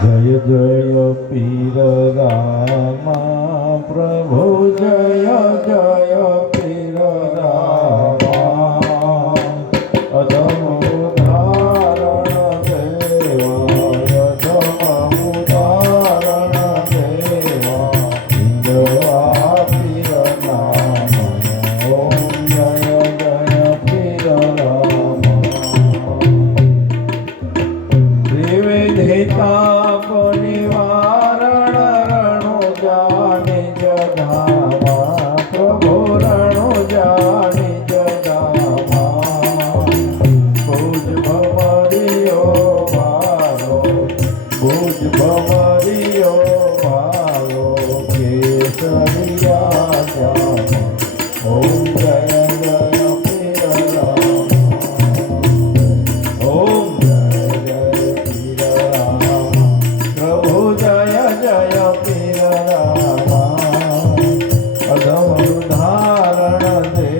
જય જય પીર રામા પ્રભુ જય જય धारण दे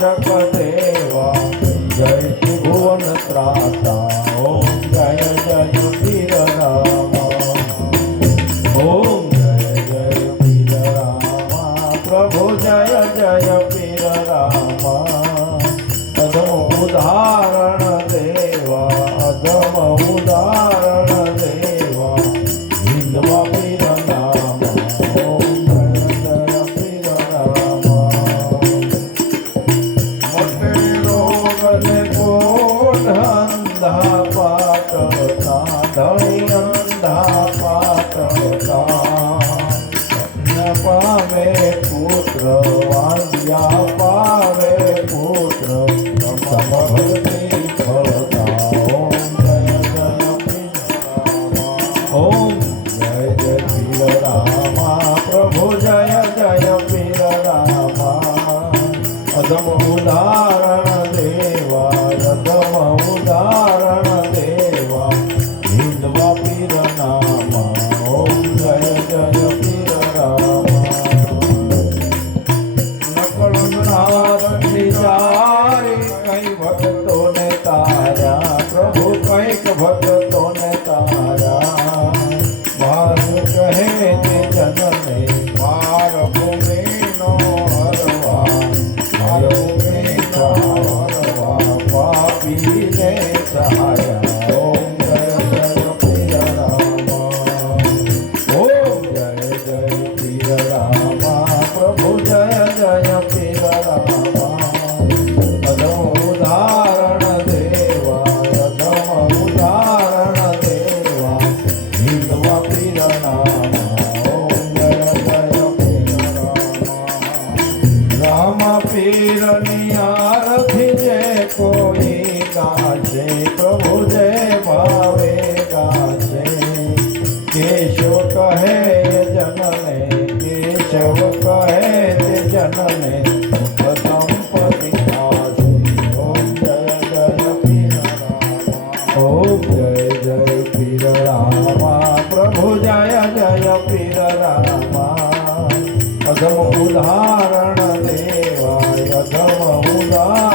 सकदेवा जय त्रिभुवन त्राता ओम जय जय धीर रामा ओम जय जय धीर रामा प्रभु जय जय पीर रामा अदम उदाहरण देवा। अदम उदाहरण સમુદાય उदय पावेगा से केशव कहे जनने केशव कहे जनने पदम पतिता ओम जय जय पीर रामा जय जय पीर रामा प्रभु जय जय पीर रामा अधम उदाहरण देवाय अधम उदाहरण